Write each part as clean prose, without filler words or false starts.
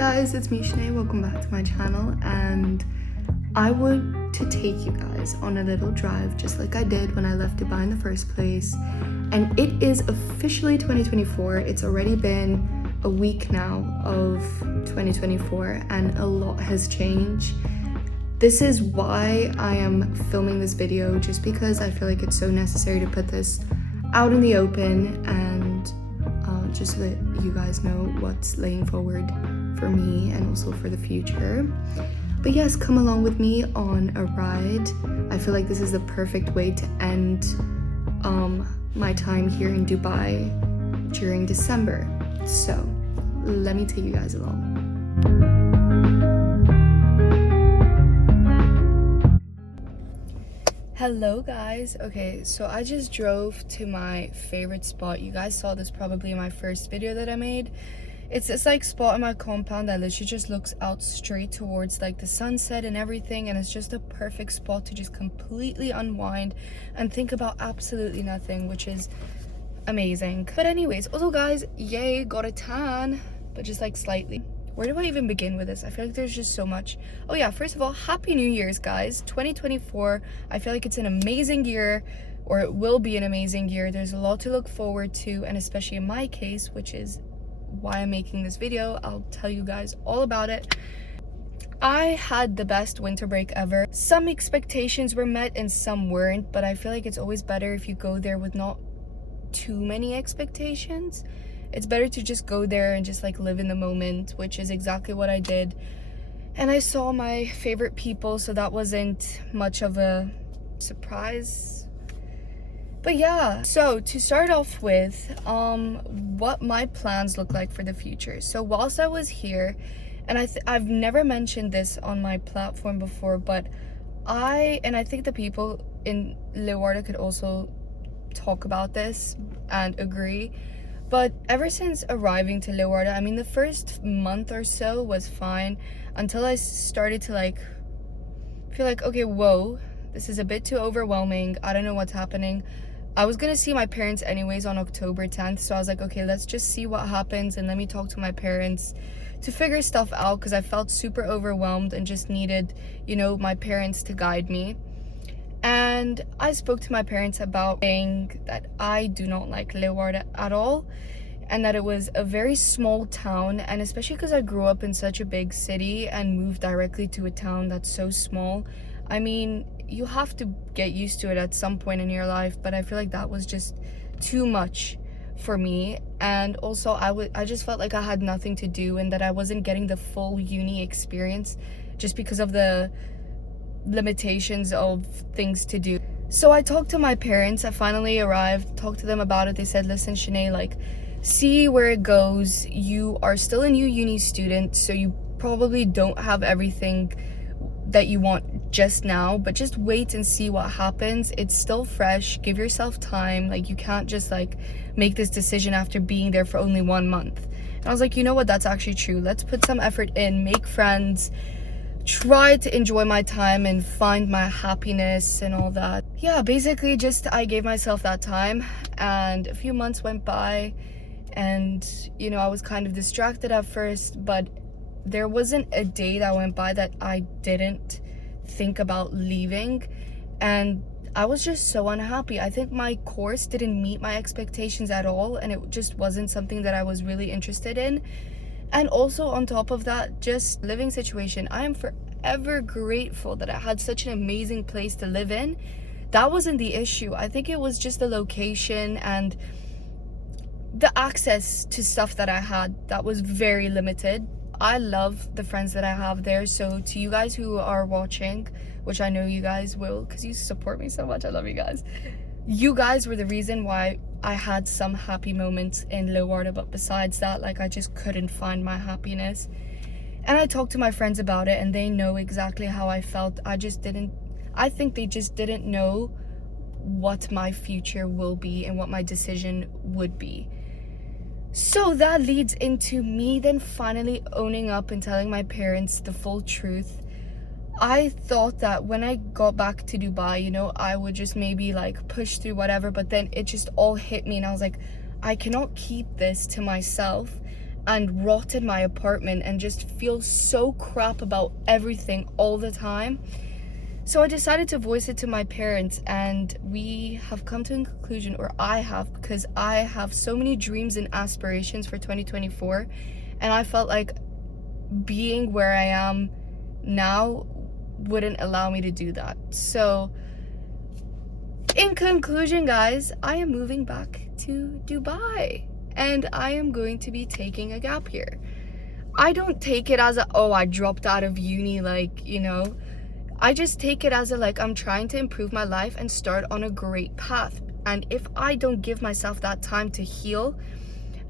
guys, it's me Shanae, welcome back to my channel, and I want to take you guys on a little drive just like I did when I left Dubai in the first place. And it is officially 2024. It's already been a week now of 2024 and a lot has changed. This is why I am filming this video, just because I feel like it's so necessary to put this out in the open and just so that you guys know what's laying forward for me and also for the future. But yes, come along with me on a ride. I feel like this is the perfect way to end my time here in Dubai during December. So let me take you guys along. Hello guys. Okay, so I just drove to my favorite spot. You guys saw this probably in my first video that I made. It's this like spot in my compound that literally just looks out straight towards like the sunset and everything, and it's just a perfect spot to just completely unwind and think about absolutely nothing, which is amazing. But anyways, also guys, yay, got a tan, but just like slightly. Where do I even begin with this? I feel like there's just so much. Oh yeah, first of all, Happy New Year's, guys. 2024, I feel like it's an amazing year, or it will be an amazing year. There's a lot to look forward to, and especially in my case, which is why I'm making this video. I'll tell you guys all about it. I had the best winter break ever. Some expectations were met and some weren't, but I feel like it's always better if you go there with not too many expectations. It's better to just go there and just like live in the moment, which is exactly what I did. And I saw my favorite people, so that wasn't much of a surprise. But yeah, so to start off with, what my plans look like for the future. So whilst I was here, and I've never mentioned this on my platform before, but I think the people in Leeuwarden could also talk about this and agree. But ever since arriving to Leeuwarden, I mean, the first month or so was fine until I started to like feel like, okay, whoa, this is a bit too overwhelming. I don't know what's happening. I was gonna see my parents anyways on October 10th, so I was like, okay, let's just see what happens and let me talk to my parents to figure stuff out, because I felt super overwhelmed and just needed, you know, my parents to guide me. And I spoke to my parents about saying that I do not like Leeuwarden at all, and that it was a very small town, and especially because I grew up in such a big city and moved directly to a town that's so small. I mean, you have to get used to it at some point in your life, but I feel like that was just too much for me. And also I just felt like I had nothing to do and that I wasn't getting the full uni experience just because of the limitations of things to do. So I talked to my parents. I finally arrived, talked to them about it. They said, listen Shanae, like, see where it goes. You are still a new uni student, so you probably don't have everything that you want just now, but just wait and see what happens. It's still fresh. Give yourself time. Like, you can't just like make this decision after being there for only 1 month. And I was like, you know what, that's actually true. Let's put some effort in, make friends, try to enjoy my time and find my happiness and all that. Yeah, basically just I gave myself that time, and a few months went by, and you know, I was kind of distracted at first, but there wasn't a day that went by that I didn't think about leaving, and I was just so unhappy. I think my course didn't meet my expectations at all, and it just wasn't something that I was really interested in. And also on top of that, just living situation. I am forever grateful that I had such an amazing place to live in. That wasn't the issue. I think it was just the location and the access to stuff that I had that was very limited. I love the friends that I have there. So to you guys who are watching, which I know you guys will because you support me so much, I love you guys. You guys were the reason why I had some happy moments in Leeuwarden, but besides that, like, I just couldn't find my happiness. And I talked to my friends about it, and they know exactly how I felt. I think they just didn't know what my future will be and what my decision would be. So that leads into me then finally owning up and telling my parents the full truth. I thought that when I got back to Dubai, you know, I would just maybe like push through whatever, but then it just all hit me and I was like, I cannot keep this to myself and rot in my apartment and just feel so crap about everything all the time. So I decided to voice it to my parents, and we have come to a conclusion, or I have, because I have so many dreams and aspirations for 2024, and I felt like being where I am now wouldn't allow me to do that. So in conclusion, guys, I am moving back to Dubai, and I am going to be taking a gap year. I don't take it as a, oh, I dropped out of uni, like, you know. I just take it as a, like, I'm trying to improve my life and start on a great path. And if I don't give myself that time to heal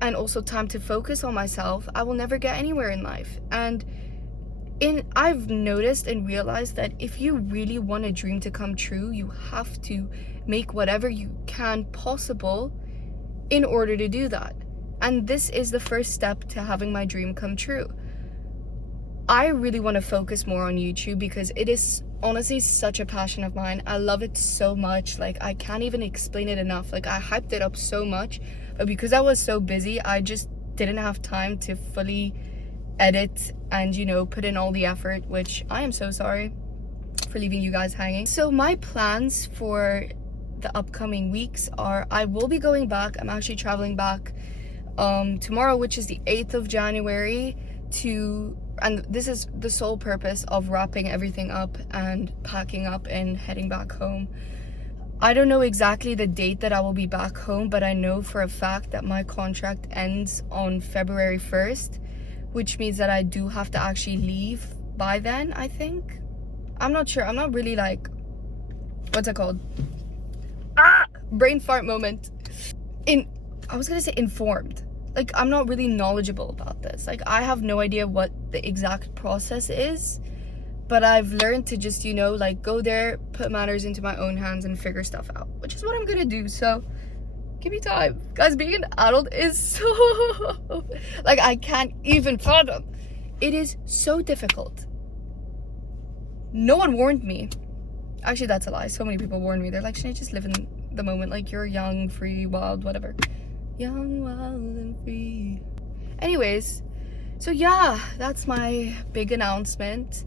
and also time to focus on myself, I will never get anywhere in life. And I've noticed and realized that if you really want a dream to come true, you have to make whatever you can possible in order to do that. And this is the first step to having my dream come true. I really want to focus more on YouTube because it is honestly such a passion of mine. I love it so much. Like, I can't even explain it enough. Like, I hyped it up so much, but because I was so busy, I just didn't have time to fully edit and, you know, put in all the effort, which I am so sorry for leaving you guys hanging. So my plans for the upcoming weeks are, I will be going back. I'm actually traveling back tomorrow, which is the 8th of January, and this is the sole purpose of wrapping everything up and packing up and heading back home. I don't know exactly the date that I will be back home, but I know for a fact that my contract ends on February 1st, which means that I do have to actually leave by then, I think. I'm not sure. I'm not really, like, what's it called? Brain fart moment. I was gonna say informed. Like, I'm not really knowledgeable about this. Like, I have no idea what the exact process is, but I've learned to just, you know, like, go there, put matters into my own hands and figure stuff out, which is what I'm gonna do. So give me time, guys. Being an adult is so like, I can't even fathom. It is so difficult. No one warned me. Actually, that's a lie. So many people warned me. They're like, Shanae, just live in the moment. Like, you're young, free, wild, whatever. Young, wild, and free. Anyways, so yeah, that's my big announcement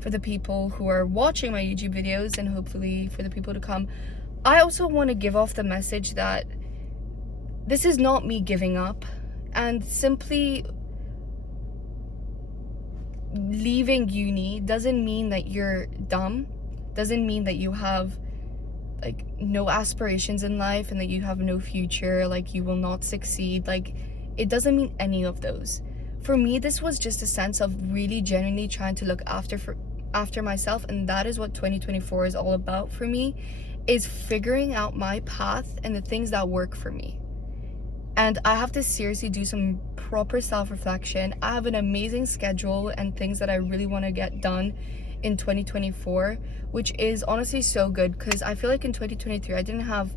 for the people who are watching my YouTube videos, and hopefully for the people to come. I also want to give off the message that this is not me giving up, and simply leaving uni doesn't mean that you're dumb, doesn't mean that you have, like, no aspirations in life and that you have no future, like, you will not succeed. Like, it doesn't mean any of those. For me, this was just a sense of really genuinely trying to look after myself, and that is what 2024 is all about for me, is figuring out my path and the things that work for me. And I have to seriously do some proper self-reflection. I have an amazing schedule and things that I really want to get done in 2024, which is honestly so good, because I feel like in 2023 I didn't have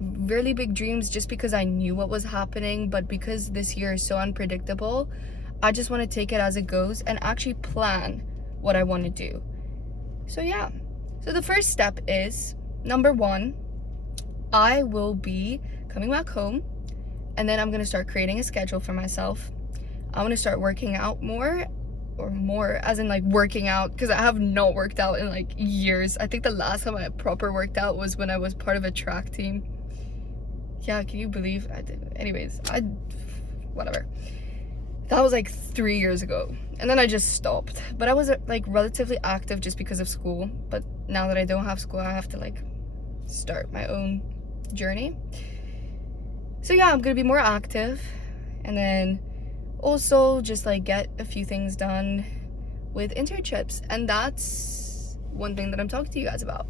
really big dreams just because I knew what was happening, but because this year is so unpredictable, I just want to take it as it goes and actually plan what I want to do. So yeah, so the first step is, number one, I will be coming back home, and then I'm going to start creating a schedule for myself. I want to start working out more as in, like, working out, because I have not worked out in, like, years. I think the last time I proper worked out was when I was part of a track team. Yeah, can you believe I did? Anyways, whatever. That was like 3 years ago, and then I just stopped. But I was, like, relatively active just because of school, but now that I don't have school, I have to, like, start my own journey. So yeah, I'm gonna be more active, and then also just, like, get a few things done with internships. And that's one thing that I'm talking to you guys about.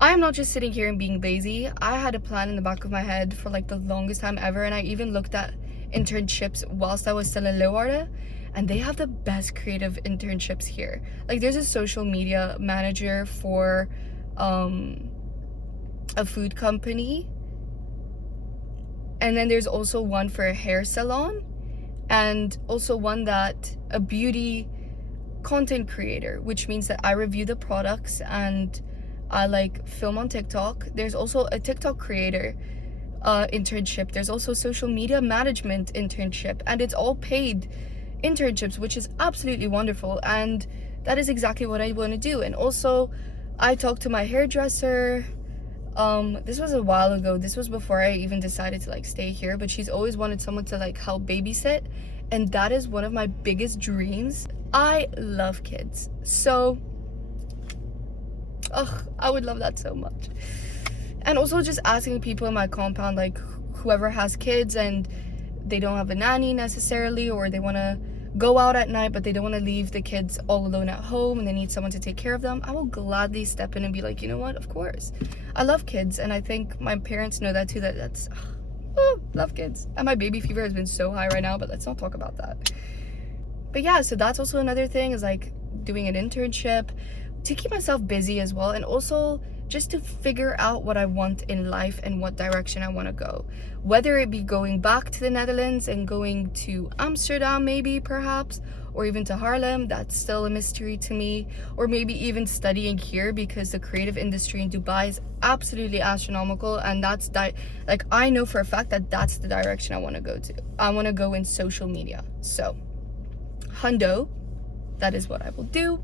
I'm not just sitting here and being lazy. I had a plan in the back of my head for, like, the longest time ever, and I even looked at internships whilst I was still in Leeuwarden, and they have the best creative internships here. Like, there's a social media manager for a food company, and then there's also one for a hair salon, and also one that a beauty content creator, which means that I review the products and I, like, film on TikTok. There's also a TikTok creator internship. There's also social media management internship, and it's all paid internships, which is absolutely wonderful, and that is exactly what I want to do. And also, I talked to my hairdresser. This was a while ago. This was before I even decided to like stay here, but she's always wanted someone to like help babysit, and that is one of my biggest dreams. I love kids, so I would love that so much. And also just asking people in my compound, like whoever has kids and they don't have a nanny necessarily, or they want to go out at night but they don't want to leave the kids all alone at home and they need someone to take care of them, I will gladly step in and be like, you know what, of course. I love kids, and I think my parents know that too, that's love kids. And my baby fever has been so high right now, but let's not talk about that. But yeah, so that's also another thing, is like doing an internship to keep myself busy as well, and also just to figure out what I want in life and what direction I want to go. Whether it be going back to the Netherlands and going to Amsterdam maybe, perhaps, or even to Haarlem, that's still a mystery to me. Or maybe even studying here, because the creative industry in Dubai is absolutely astronomical, and that's like I know for a fact that that's the direction I want to go to. I want to go in social media. So, hundo, that is what I will do.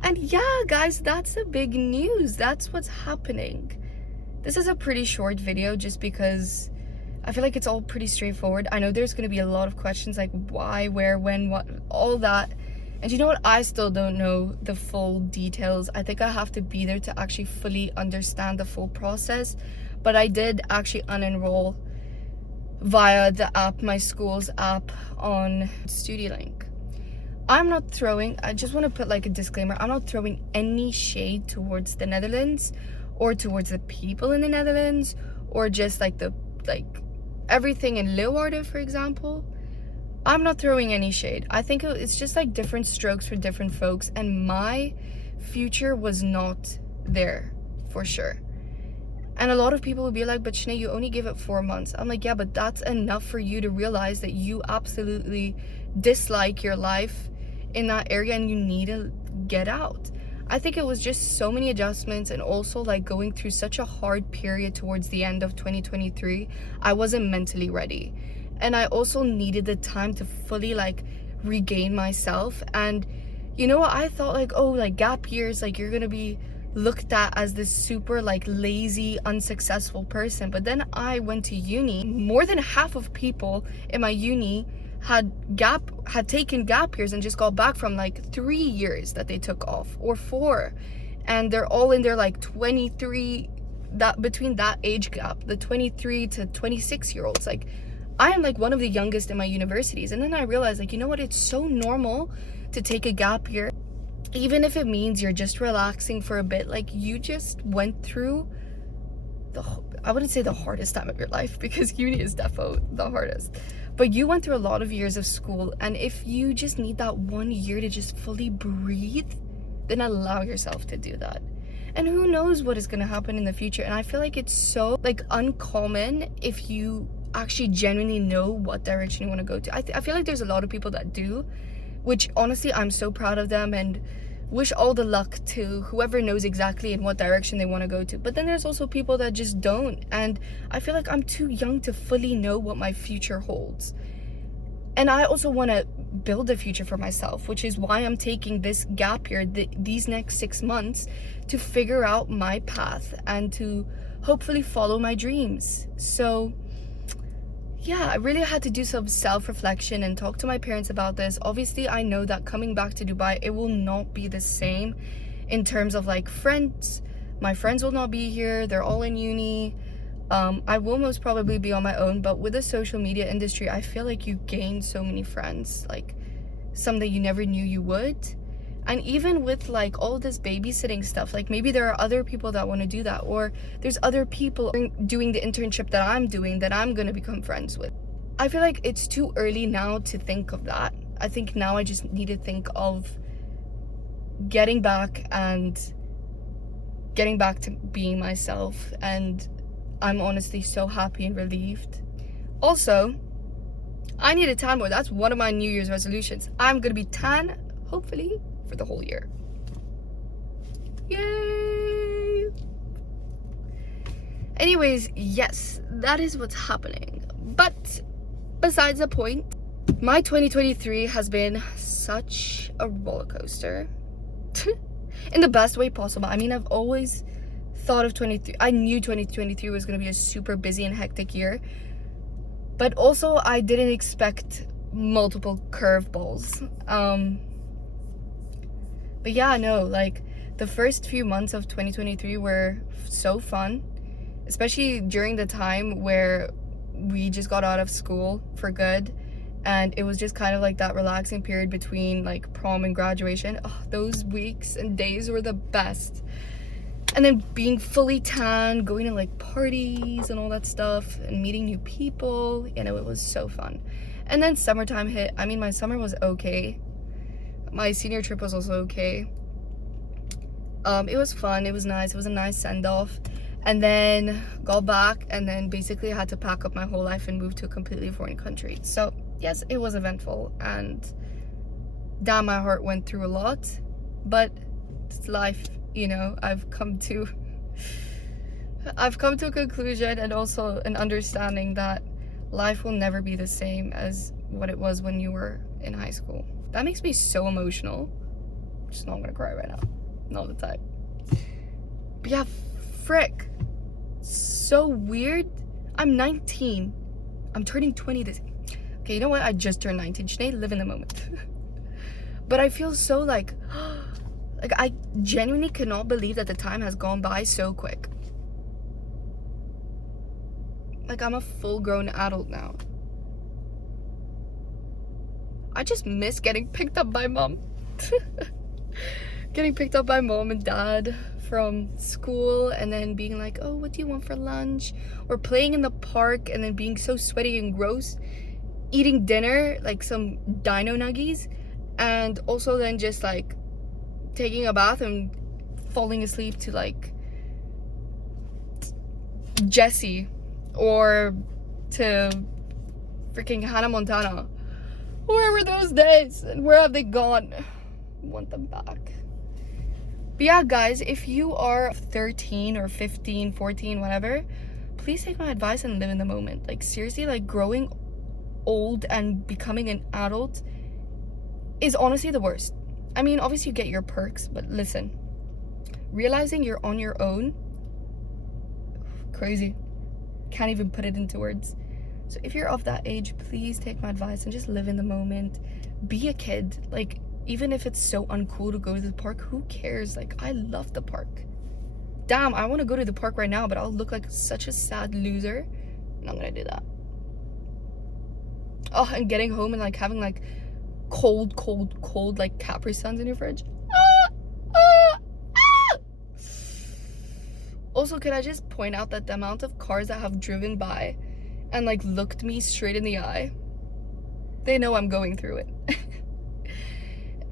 And yeah, guys, that's the big news. That's what's happening. This is a pretty short video just because I feel like it's all pretty straightforward. I know there's going to be a lot of questions like why, where, when, what, all that. And you know what? I still don't know the full details. I think I have to be there to actually fully understand the full process. But I did actually unenroll via the app, my school's app on StudyLink. I'm not throwing, I just want to put like a disclaimer, I'm not throwing any shade towards the Netherlands or towards the people in the Netherlands, or just like everything in Leeuwarden, for example. I'm not throwing any shade. I think it's just like different strokes for different folks, and my future was not there for sure. And a lot of people would be like, but Shane, you only give it 4 months. I'm like, yeah, but that's enough for you to realize that you absolutely dislike your life in that area and you need to get out. I think it was just so many adjustments, and also like going through such a hard period towards the end of 2023. I wasn't mentally ready, and I also needed the time to fully like regain myself. And you know what, I thought like, oh, like gap years, like you're gonna be looked at as this super like lazy, unsuccessful person. But then I went to uni. More than half of people in my uni had taken gap years and just got back from like 3 years that they took off, or 4, and they're all in their like 23, that between that age gap, the 23 to 26 year olds. Like I am like one of the youngest in my universities. And then I realized, like, you know what, it's so normal to take a gap year, even if it means you're just relaxing for a bit. Like you just went through I wouldn't say the hardest time of your life, because uni is defo the hardest, but you went through a lot of years of school. And if you just need that 1 year to just fully breathe, then allow yourself to do that. And who knows what is going to happen in the future. And I feel like it's so like uncommon if you actually genuinely know what direction you want to go to. I feel like there's a lot of people that do, which honestly I'm so proud of them, and wish all the luck to whoever knows exactly in what direction they want to go to. But then there's also people that just don't, and I feel like I'm too young to fully know what my future holds. And I also want to build a future for myself, which is why I'm taking this gap year, these next 6 months, to figure out my path and to hopefully follow my dreams. So yeah, I really had to do some self-reflection and talk to my parents about this. Obviously, I know that coming back to Dubai, it will not be the same in terms of like friends. My friends will not be here. They're all in uni. I will most probably be on my own, but with the social media industry, I feel like you gain so many friends, like some that you never knew you would. And even with like all this babysitting stuff, like maybe there are other people that want to do that, or there's other people doing the internship that I'm doing that I'm going to become friends with. I feel like it's too early now to think of that. I think now I just need to think of getting back to being myself, and I'm honestly so happy and relieved. Also, I need a tan more. That's one of my New Year's resolutions. I'm going to be tan, hopefully, for the whole year. Yay! Anyways, yes, that is what's happening. But besides the point, my 2023 has been such a roller coaster. In the best way possible. I mean, I've always thought of 23. I knew 2023 was going to be a super busy and hectic year. But also, I didn't expect multiple curveballs. But yeah, no, like, the first few months of 2023 were so fun. Especially during the time where we just got out of school for good. And it was just kind of like that relaxing period between like prom and graduation. Oh, those weeks and days were the best. And then being fully tan, going to like parties and all that stuff and meeting new people, you know, it was so fun. And then summertime hit. I mean, my summer was okay. My senior trip was also okay. It was fun, it was nice, it was a nice send-off. And then got back and then basically had to pack up my whole life and move to a completely foreign country. So yes, it was eventful, and damn, my heart went through a lot, but it's life, you know. I've come to a conclusion and also an understanding that life will never be the same as what it was when you were in high school. That makes me so emotional. I'm just not gonna cry right now. Not the type. But yeah, frick. So weird. I'm 19. I'm turning 20 this. Okay, you know what? I just turned 19. Sinead, live in the moment. But I feel so like I genuinely cannot believe that the time has gone by so quick. Like, I'm a full-grown adult now. I just miss getting picked up by mom. Getting picked up by mom and dad from school, and then being like, oh, what do you want for lunch? Or playing in the park and then being so sweaty and gross. Eating dinner, like some dino nuggies. And also then just like taking a bath and falling asleep to like Jessie or to freaking Hannah Montana. Where were those days and where have they gone? I want them back. But yeah, guys, if you are 13 or 15, 14, whatever, please take my advice and live in the moment. Like, seriously, like, growing old and becoming an adult is honestly the worst. I mean, obviously you get your perks, but listen, realizing you're on your own, crazy. Can't even put it into words. So if you're of that age, please take my advice and just live in the moment. Be a kid. Like, even if it's so uncool to go to the park, who cares? Like, I love the park. Damn, I want to go to the park right now, but I'll look like such a sad loser. I'm not gonna do that. Oh, and getting home and like having like cold like Capri Suns in your fridge. Also, could I just point out that the amount of cars that have driven by and like looked me straight in the eye, they know I'm going through it.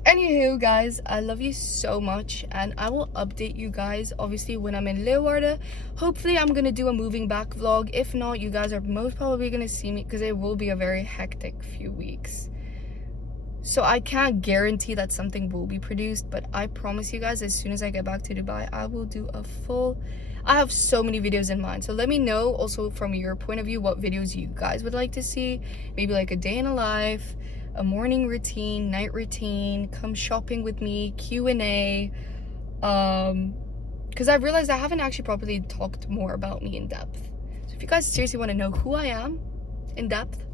Anywho, guys, I love you so much, and I will update you guys obviously when I'm in Leeuwarden. Hopefully I'm gonna do a moving back vlog. If not, you guys are most probably gonna see me because it will be a very hectic few weeks. So I can't guarantee that something will be produced, but I promise you guys, as soon as I get back to Dubai, I will do a full... I have so many videos in mind, so let me know also from your point of view what videos you guys would like to see. Maybe like a day in a life, a morning routine, night routine, come shopping with me, Q&A. Because I've realized I haven't actually properly talked more about me in depth. So if you guys seriously want to know who I am in depth,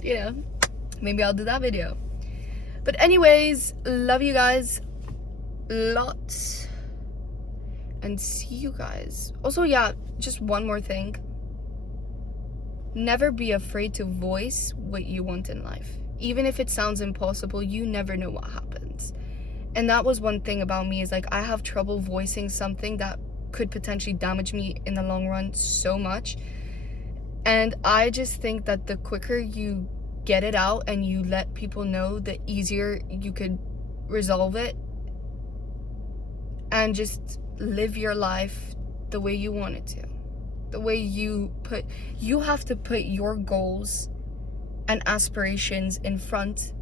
you know, maybe I'll do that video. But anyways, love you guys lots. And see you guys. Also, yeah, just one more thing. Never be afraid to voice what you want in life. Even if it sounds impossible, you never know what happens. And that was one thing about me, is like I have trouble voicing something that could potentially damage me in the long run so much. And I just think that the quicker you get it out and you let people know, the easier you could resolve it and just live your life the way you want it to. The way you have to put your goals and aspirations in front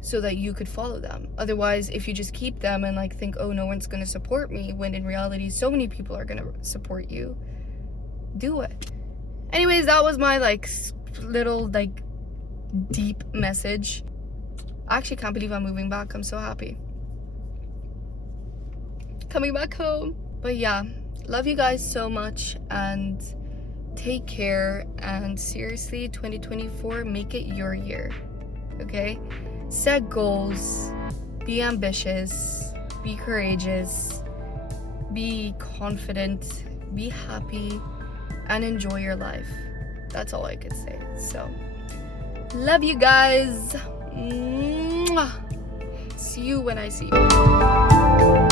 so that you could follow them. Otherwise, if you just keep them and like think, oh, no one's gonna support me, when in reality so many people are gonna support you, do it. Anyways, that was my like little like deep message. I actually can't believe I'm moving back. I'm so happy. Coming back home. But yeah, love you guys so much and take care. And seriously, 2024, make it your year. Okay? Set goals. Be ambitious. Be courageous. Be confident. Be happy. And enjoy your life. That's all I could say. So, love you guys. Mwah. See you when I see you.